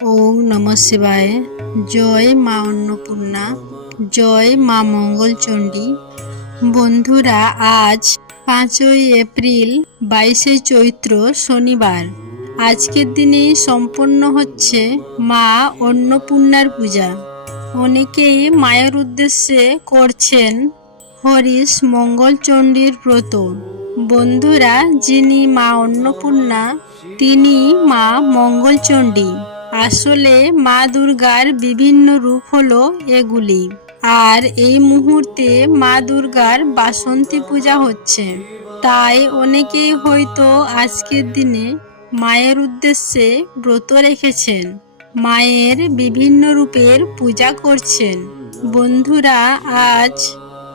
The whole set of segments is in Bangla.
ওম নমঃ শিবায়। জয় মা অন্নপূর্ণা, জয় মা মঙ্গলচণ্ডী। বন্ধুরা, আজ 5ই এপ্রিল 22শে চৈত্র শনিবার। আজকের দিনেই সম্পন্ন হচ্ছে মা অন্নপূর্ণার পূজা। অনেকেই মায়ের উদ্দেশ্যে করছেন হরিশ মঙ্গলচণ্ডীর ব্রত। বন্ধুরা, যিনি মা অন্নপূর্ণা তিনি মা মঙ্গলচণ্ডী। আসলে মা দুর্গার বিভিন্ন রূপ হলো এগুলি। আর এই মুহূর্তে মা দুর্গার বাসন্তী পূজা হচ্ছে, তাই অনেকেই হয়তো আজকের দিনে মায়ের উদ্দেশ্যে ব্রত রেখেছেন, মায়ের বিভিন্ন রূপের পূজা করছেন। বন্ধুরা, আজ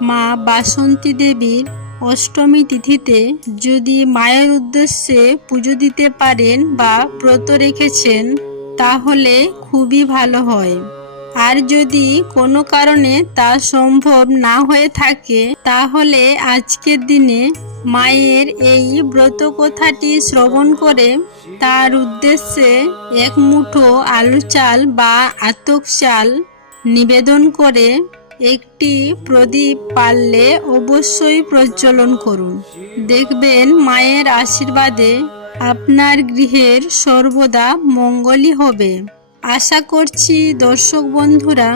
মা বাসন্তী দেবীর অষ্টমী তিথিতে যদি মায়ের উদ্দেশ্যে পুজো দিতে পারেন বা ব্রত রেখেছেন তাহলে খুবই ভালো হয়। আর যদি কোনো কারণে তা সম্ভব না হয়ে থাকে তাহলে আজকের দিনে মায়ের এই ব্রত কথাটি শ্রবণ করে তার উদ্দেশ্যে এক মুঠো আলু চাল বা আতপ চাল নিবেদন করে একটি প্রদীপ পারলে অবশ্যই প্রজ্বলন করুন। দেখবেন মায়ের আশীর্বাদে আপনার গৃহের সর্বদা মঙ্গলই হবে। আশা করছি দর্শক বন্ধুরা,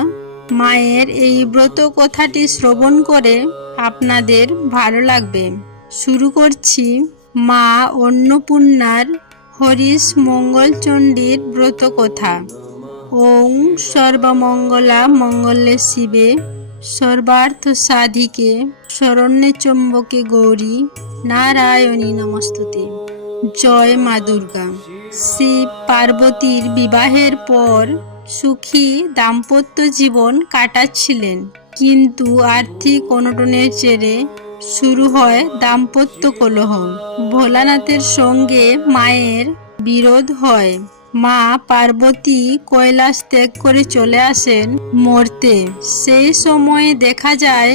মায়ের এই ব্রত কথাটি শ্রবণ করে আপনাদের ভালো লাগবে। শুরু করছি মা অন্নপূর্ণার হরিশ মঙ্গলচণ্ডীর ব্রত কথা। ওং সর্বমঙ্গলা মঙ্গলে শিবে সর্বার্থ সাধিকে শরণ্যে ত্র্যম্বকে গৌরী নারায়ণী নমস্তুতে। জয় মা দুর্গা। শিব পার্বতীর বিবাহের পর সুখী দাম্পত্য জীবন কাটাচ্ছিলেন, কিন্তু আর্থিক অনটনের জেরে শুরু হয় দাম্পত্য কলহ। ভোলানাথের সঙ্গে মায়ের বিরোধ হয়। মা পার্বতী কৈলাস ত্যাগ করে চলে আসেন মর্তে। সেই সময়ে দেখা যায়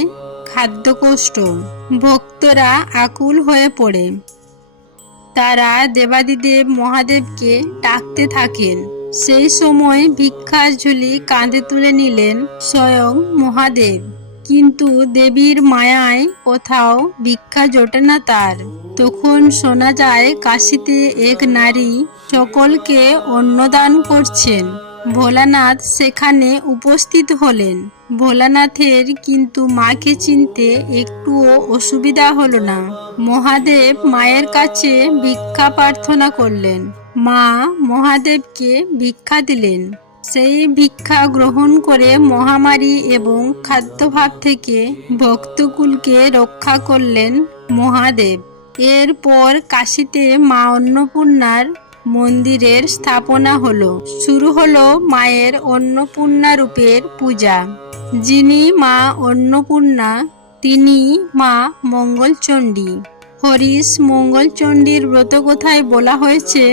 খাদ্যকষ্ট। ভক্তরা আকুল হয়ে পড়ে। তারা দেবাদিদেব মহাদেবকে ডাকতে থাকেন। সেই সময় ভিক্ষার ঝুলি কাঁধে তুলে নিলেন স্বয়ং মহাদেব, কিন্তু দেবীর মায়ায় কোথাও ভিক্ষা জোটে না তার। তখন শোনা যায় কাশীতে এক নারী সকলকে অন্নদান করছেন। ভোলানাথ সেখানে উপস্থিত হলেন। ভোলানাথের কিন্তু মাকে চিনতে একটুও অসুবিধা হলো না। মহাদেব মায়ের কাছে ভিক্ষা প্রার্থনা করলেন। মা মহাদেবকে ভিক্ষা দিলেন। সেই ভিক্ষা গ্রহণ করে মহামারী এবং খাদ্যাভাব থেকে ভক্তকুলকে রক্ষা করলেন মহাদেব। এরপর কাশীতে মা অন্নপূর্ণার মন্দিরের স্থাপনা হলো। শুরু হলো মায়ের অন্নপূর্ণা রূপের পূজা। যিনি মা অন্নপূর্ণা তিনি মা মঙ্গলচণ্ডী। হরিশ মঙ্গলচণ্ডীর ব্রত কথায় বলা হয়েছে,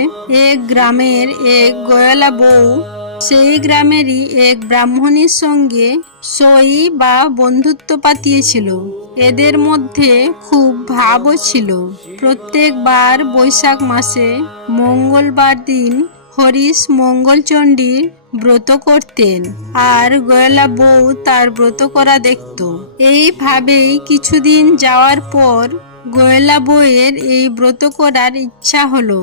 এক গ্রামের এক গয়ালা বউ সেই গ্রামেরই এক ব্রাহ্মণীর সঙ্গে সই বা বন্ধুত্ব পাতিয়েছিল। এদের মধ্যে খুব ভাবও ছিল। প্রত্যেকবার বৈশাখ মাসে মঙ্গলবার দিন হরিশ মঙ্গলচণ্ডীর ব্রত করতেন, আর গয়লা বউ তার ব্রত করা দেখত। এইভাবেই কিছুদিন যাওয়ার পর গয়লা বউয়ের এই ব্রত করার ইচ্ছা হলো।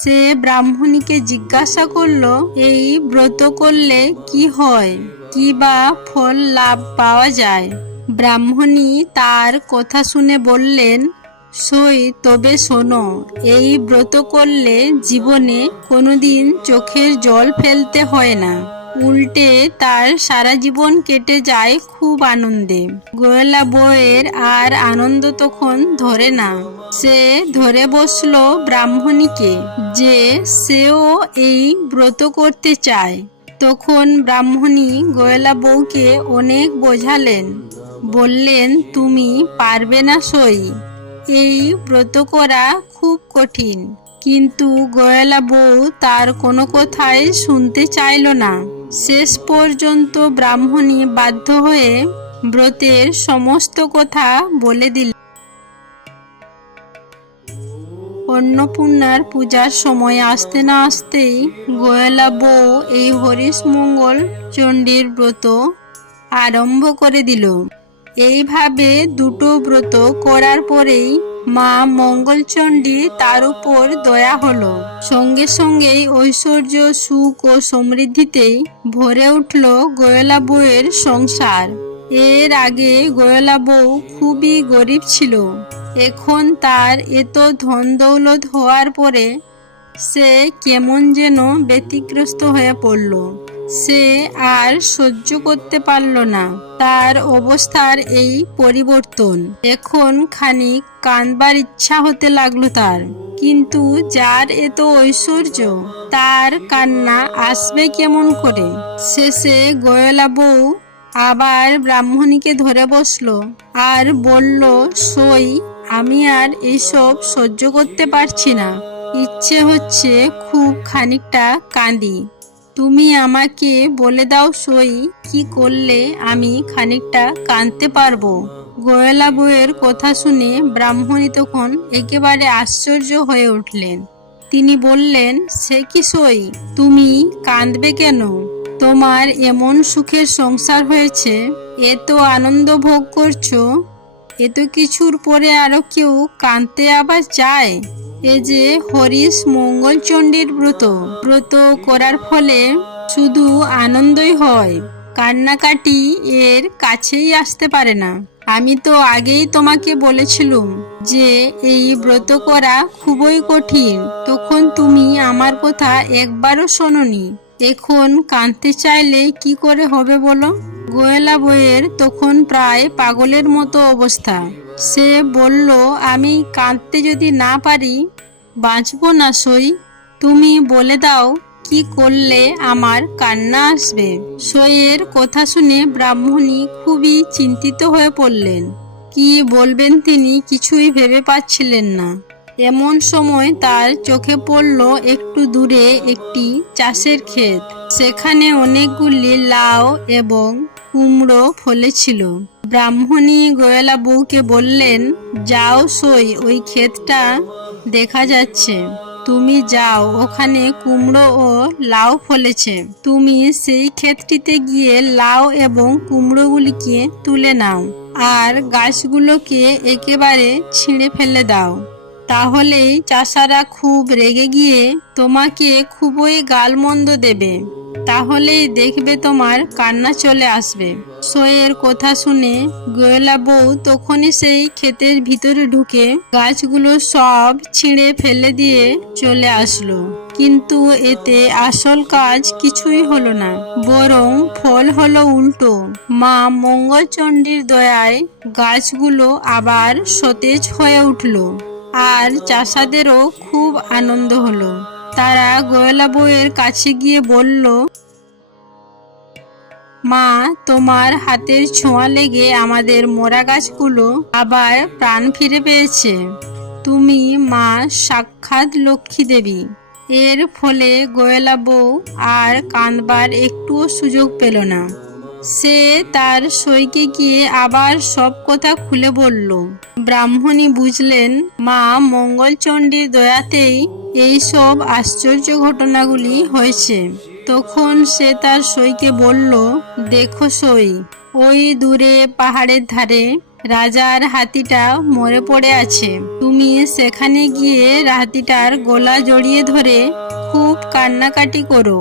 সে ব্রাহ্মণীকে জিজ্ঞাসা করলো, এই ব্রত করলে কি হয়, কি বা ফল লাভ পাওয়া যায়? ব্রাহ্মণী তার কথা শুনে বললেন, সই তবে শোনো, এই ব্রত করলে জীবনে কোনোদিন চোখের জল ফেলতে হয় না, উল্টে তার সারা জীবন কেটে যায় খুব আনন্দে। গয়লা বউয়ের আর আনন্দ তখন ধরে না। সে ধরে বসলো ব্রাহ্মণীকে যে সেও এই ব্রত করতে চায়। তখন ব্রাহ্মণী গয়লা বউকে অনেক বোঝালেন। বললেন, তুমি পারবে না সই, এই ব্রত করা খুব কঠিন। কিন্তু গয়লা বউ তার কোনো কথাই শুনতে চাইল না। শেষ পর্যন্ত ব্রাহ্মণী বাধ্য হয়ে ব্রতের সমস্ত কথা বলে দিল। অন্নপূর্ণার পূজার সময় আসতে না আসতেই গোয়েলা বউ এই হরিশ মঙ্গল চণ্ডীর ব্রত আরম্ভ করে দিল। এইভাবে দুটো ব্রত করার পরেই মা মঙ্গলচণ্ডী তার উপর দয়া হলো। সঙ্গে সঙ্গেই ঐশ্বর্য, সুখ ও সমৃদ্ধিতেই ভরে উঠল গোয়েলা বউয়ের সংসার। এর আগে গোয়েলা বউ খুবই গরিব ছিল। এখন তার এত ধন দৌলত হওয়ার পরে সে কেমন যেন ব্যতিগ্রস্ত হয়ে পড়ল। সে আর সহ্য করতে পারল না তার অবস্থার এই পরিবর্তন। এখন খানিক কাঁদবার ইচ্ছা হতে লাগলো তার। কিন্তু যার এত ঐশ্বর্য তার কান্না আসবে কেমন করে? শেষে গোয়েলা বউ আবার ব্রাহ্মণীকে ধরে বসলো আর বলল, সই, আমি আর এইসব সহ্য করতে পারছি না। ইচ্ছে হচ্ছে খুব খানিকটা কাঁদি। তুমি আমাকে বলে দাও সই, কি করলে আমি খানিকটা কাঁদতে পারবো। গোয়েলা বউয়ের কথা শুনে ব্রাহ্মণী তখন একেবারে আশ্চর্য হয়ে উঠলেন। তিনি বললেন, সে কি সই, তুমি কাঁদবে কেন? তোমার এমন সুখের সংসার হয়েছে, এত আনন্দ ভোগ করছো, এত কিছুর পরে আরো কেউ কাঁদতে আবার চায়? এ যে হরিশ মঙ্গলচণ্ডীর ব্রত করার ফলে শুধু আনন্দই হয়, কান্নাকাটি এর কাছেই আসতে পারে না। আমি তো আগেই তোমাকে বলেছিলুম যে এই ব্রত করা খুবই কঠিন, তখন তুমি আমার কথা একবারও শোনোনি। এখন কাঁদতে চাইলে কি করে হবে বলো? গোয়েলা বউয়ের তখন প্রায় পাগলের মতো অবস্থা। সে বলল, আমি কাঁদতে যদি না পারি বাঁচবো না সই। তুমি বলে দাও কি করলে আমার কান্না আসবে। সইয়ের কথা শুনে ব্রাহ্মণী খুবই চিন্তিত হয়ে পড়লেন। কি বলবেন তিনি কিছুই ভেবে পাচ্ছিলেন না। এমন সময় তার চোখে পড়ল একটু দূরে একটি চাষের ক্ষেত। সেখানে অনেকগুলি লাউ এবং কুমড়ো ফলেছিল। ব্রাহ্মণী গোয়েলা বউকে বললেন, যাও সই, ওই ক্ষেতটা দেখা যাচ্ছে, তুমি যাও, ওখানে কুমড়ো ও লাউ ফলেছে। তুমি সেই ক্ষেতটিতে গিয়ে লাউ এবং কুমড়োগুলিকে তুলে নাও আর গাছগুলোকে একেবারে ছিঁড়ে ফেলে দাও। তাহলেই চাষারা খুব রেগে গিয়ে তোমাকে খুবই গালমন্দ দেবে। তাহলেই দেখবে তোমার কান্না চলে আসবে। সইয়ের কথা শুনে গোয়েলা বউ তখনই সেই ক্ষেতের ভিতরে ঢুকে গাছগুলো সব ছিঁড়ে ফেলে দিয়ে চলে আসলো। কিন্তু এতে আসল কাজ কিছুই হলো না, বরং ফল হলো উল্টো। মা মঙ্গলচণ্ডীর দয়ায় গাছগুলো আবার সতেজ হয়ে উঠল আর চাষাদেরও খুব আনন্দ হলো। তারা গোয়েলা বউয়ের কাছে গিয়ে বলল, মা, তোমার হাতের ছোঁয়া লেগে আমাদের মরা গাছগুলো আবার প্রাণ ফিরে পেয়েছে। তুমি মা সাক্ষাৎ লক্ষ্মী দেবী। এর ফলে গোয়েলা বউ আর কাঁদবার একটুও সুযোগ পেল না। সে তার সইকে গিয়ে আবার সব কথা খুলে বলল। ব্রাহ্মণী বুঝলেন মা মঙ্গলচণ্ডীর দয়াতেই এই সব আশ্চর্য ঘটনাগুলি হয়েছে। তখন সে তার সইকে বলল, দেখো সই, ওই দূরে পাহাড়ের ধারে রাজার হাতিটা মরে পড়ে আছে। তুমি সেখানে গিয়ে হাতিটার গলা জড়িয়ে ধরে খুব কান্নাকাটি করো।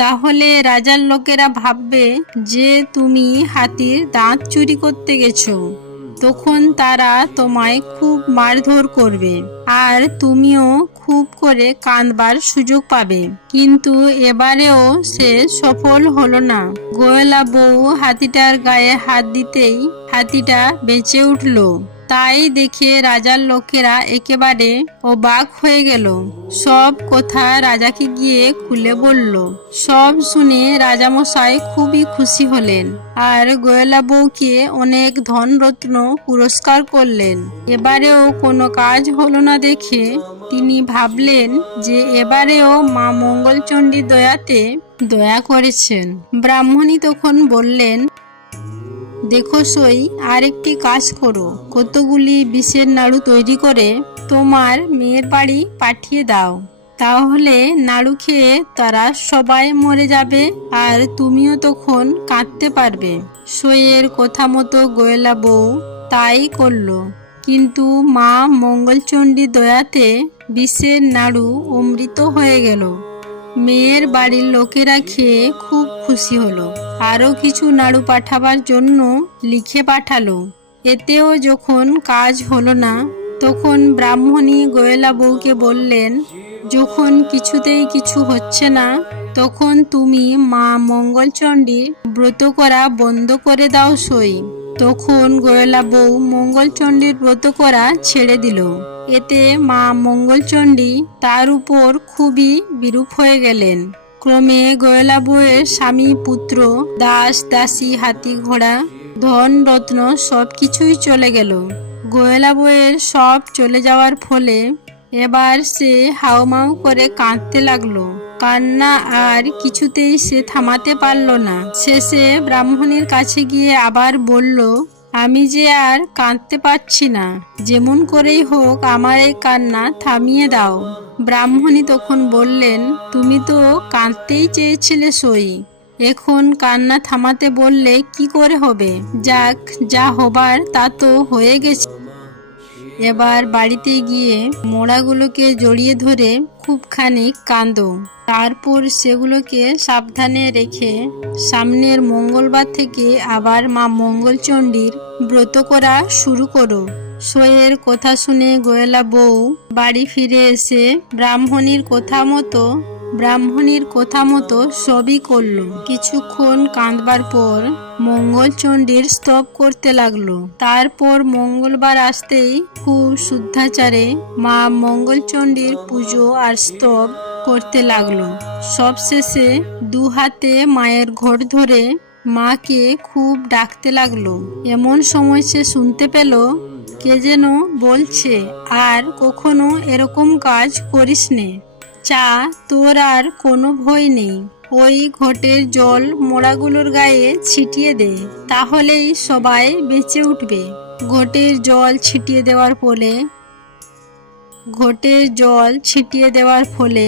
তাহলে রাজার লোকেরা ভাববে যে তুমি হাতির দাঁত চুরি করতে গেছো। তখন তারা তোমায় খুব মারধর করবে আর তুমিও খুব করে কাঁদবার সুযোগ পাবে। কিন্তু এবারেও সে সফল হলো না। গোয়েলা বউ হাতিটার গায়ে হাত দিতেই হাতিটা বেঁচে উঠল। তাই দেখে রাজার লোকেরা একেবারে অবাক হয়ে গেল। সব কথা রাজাকে গিয়ে খুলে বলল। সব শুনে রাজামশাই খুবই খুশি হলেন আর গোয়েলা বউকে অনেক ধনরত্ন পুরস্কার করলেন। এবারেও কোনো কাজ হলো না দেখে তিনি ভাবলেন যে এবারেও মা মঙ্গলচণ্ডীর দয়াতে দয়া করেছেন। ব্রাহ্মণী তখন বললেন, দেখো সই, আর একটি কাজ করো, কতগুলি বিষের নাড়ু তৈরি করে তোমার মেয়ের বাড়ি পাঠিয়ে দাও। তাহলে নাড়ু খেয়ে তারা সবাই মরে যাবে আর তুমিও তখন কাঁদতে পারবে। সইয়ের কথা মতো গোয়েলা বউ তাই করলো, কিন্তু মা মঙ্গলচণ্ডী দয়াতে বিষের নাড়ু অমৃত হয়ে গেল। মেয়ের বাড়ির লোকেরা খেয়ে খুব খুশি হলো, আরও কিছু নাড়ু পাঠাবার জন্য লিখে পাঠালো। এতেও যখন কাজ হলো না, তখন ব্রাহ্মণী গোয়েলা বউকে বললেন, যখন কিছুতেই কিছু হচ্ছে না, তখন তুমি মা মঙ্গলচণ্ডীর ব্রত করা বন্ধ করে দাও সই। তখন গোয়েলা বউ মঙ্গলচণ্ডীর ব্রত করা ছেড়ে দিল। এতে মা মঙ্গলচণ্ডী তার উপর খুবই বিরূপ হয়ে গেলেন। ক্রমে গোয়েলা বউয়ের স্বামী, পুত্র, দাস দাসী, হাতি ঘোড়া, ধন রত্ন সবকিছুই চলে গেল। গোয়েলা বউয়ের সব চলে যাওয়ার ফলে এবার সে হাউমাউ করে কাঁদতে লাগলো। কান্না আর কিছুতেই সে থামাতে পারল না। শেষে ব্রাহ্মণীর কাছে গিয়ে আবার বলল, আমি যে আর কাঁদতে পারছি না, যেমন করেই হোক আমার এই কান্না থামিয়ে দাও। ব্রাহ্মণী তখন বললেন, তুমি তো কাঁদতেই চেয়েছিলে সই, এখন কান্না থামাতে বললে কি করে হবে? যাক, যা হবার তা তো হয়ে গেছে। এবার বাড়িতে গিয়ে মোড়াগুলোকে জড়িয়ে ধরে খুব খানিক কাঁদো। তারপর সেগুলোকে সাবধানে রেখে সামনের মঙ্গলবার থেকে আবার মা মঙ্গলচণ্ডীর ব্রত করা শুরু করো। সইয়ের কথা শুনে গোয়েলা বউ বাড়ি ফিরে এসে ব্রাহ্মণীর কথা মতো সবই করলো। কিছুক্ষণ কাঁদবার পর মঙ্গলচণ্ডীর স্তব করতে লাগলো। তারপর মঙ্গলবার আসতেই খুব শুদ্ধাচারে মা মঙ্গলচণ্ডীর পুজো আর স্তব করতে লাগলো। সবশেষে দু হাতে মায়ের ঘট ধরে মাকে খুব ডাকতে লাগলো। এমন সময় সে শুনতে পেল কে যেন বলছে, আর কখনো এরকম কাজ করিস নে, চা, তোর আর কোনো ভয় নেই, ওই ঘটের জল মোড়াগুলোর গায়ে ছিটিয়ে দে, তাহলেই সবাই বেঁচে উঠবে। ঘটের জল ছিটিয়ে দেওয়ার ফলে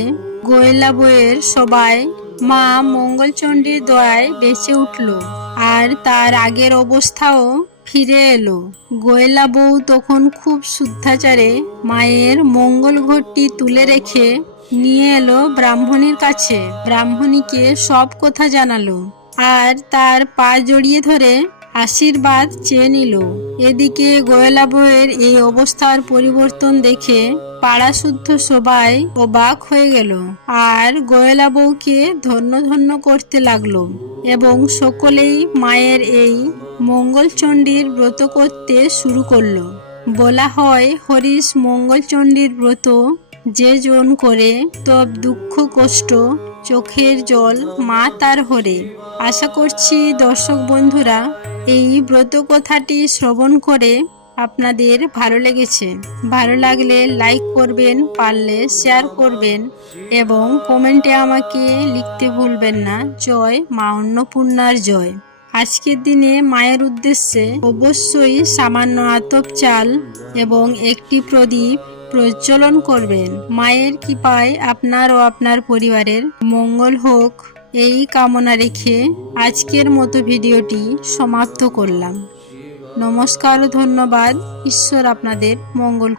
গোয়েলা বউয়ের সবাই মা মঙ্গলচণ্ডীর দয়ায় বেঁচে উঠল আর তার আগের অবস্থাও ফিরে এলো। গোয়েলা বউ তখন খুব শুদ্ধাচারে মায়ের মঙ্গল ঘটটি তুলে রেখে নিয়ে এলো ব্রাহ্মণীর কাছে। ব্রাহ্মণীকে সব কথা জানালো আর তার পা জড়িয়ে ধরে আশীর্বাদ চেয়ে নিল। এদিকে গোয়েলা বউয়ের এই অবস্থার পরিবর্তন দেখে পাড়া শুদ্ধ সবাই অবাক হয়ে গেল আর গোয়েলা বউকে ধন্য ধন্য করতে লাগলো এবং সকলেই মায়ের এই মঙ্গলচণ্ডীর ব্রত করতে শুরু করলো। বলা হয়, হরিশ মঙ্গলচণ্ডীর ব্রত যে জন করে, তব দুঃখ কষ্ট চোখের জল মা তার হরে। আশা করছি দর্শক বন্ধুরা এই ব্রত কথাটি শ্রবণ করে আপনাদের ভালো লেগেছে। ভালো লাগলে লাইক করবেন, পারলে শেয়ার করবেন এবং কমেন্টে আমাকে লিখতে ভুলবেন না। জয় মা অন্নপূর্ণার জয়। আজকের দিনে মায়ের উদ্দেশ্যে অবশ্যই সামান্য আতপ চাল এবং একটি প্রদীপ প্রজ্বলন করবেন। মায়ের কৃপায় আপনার ও আপনার পরিবারের মঙ্গল হোক, এই কামনা রেখে আজকের মতো ভিডিওটি সমাপ্ত করলাম। নমস্কার ও ধন্যবাদ। ঈশ্বর আপনাদের মঙ্গল